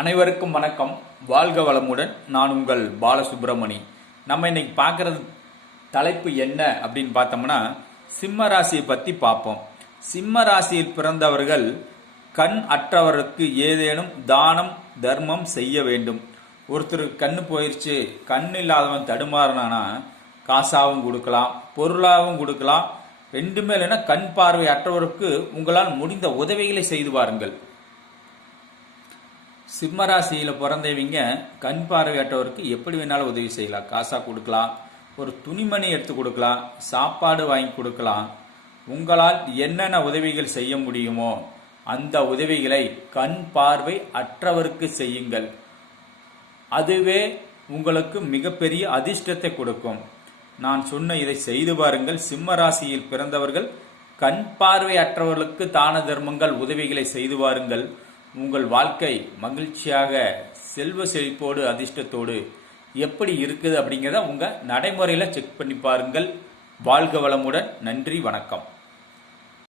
அனைவருக்கும் வணக்கம். வாழ்க வளமுடன். நான் உங்கள் பாலசுப்ரமணி. நம்ம இன்னைக்கு பார்க்கறது தலைப்பு என்ன அப்படின்னு பார்த்தோம்னா, சிம்ம ராசியை பற்றி பார்ப்போம். சிம்ம ராசியில் பிறந்தவர்கள் கண் அற்றவருக்கு ஏதேனும் தானம் தர்மம் செய்ய வேண்டும். ஒருத்தருக்கு கண்ணு போயிடுச்சு, கண் இல்லாதவன் தடுமாறினானா காசாவும் கொடுக்கலாம், பொருளாகவும் கொடுக்கலாம். ரெண்டுமே இல்லைன்னா கண் பார்வை அற்றவருக்கு உங்களால் முடிந்த உதவிகளை செய்து பாருங்கள். சிம்மராசியில் பிறந்தவங்க கண் பார்வையற்றவருக்கு எப்படி வேணாலும் உதவி செய்யலாம். காசா கொடுக்கலாம், ஒரு துணிமணி எடுத்து கொடுக்கலாம், சாப்பாடு வாங்கி கொடுக்கலாம். உங்களால் என்னென்ன உதவிகள் செய்ய முடியுமோ அந்த உதவிகளை கண் பார்வை அற்றவருக்கு செய்யுங்கள். அதுவே உங்களுக்கு மிகப்பெரிய அதிர்ஷ்டத்தை கொடுக்கும். நான் சொன்ன இதை செய்து பாருங்கள். சிம்ம ராசியில் பிறந்தவர்கள் கண் பார்வை அற்றவர்களுக்கு தான தர்மங்கள் உதவிகளை செய்து பாருங்கள். உங்கள் வாழ்க்கை மகிழ்ச்சியாக செல்வ செழிப்போடு அதிர்ஷ்டத்தோடு எப்படி இருக்குது அப்படிங்கிறத உங்க நடைமுறையில் செக் பண்ணி பாருங்கள். வாழ்க வளமுடன். நன்றி, வணக்கம்.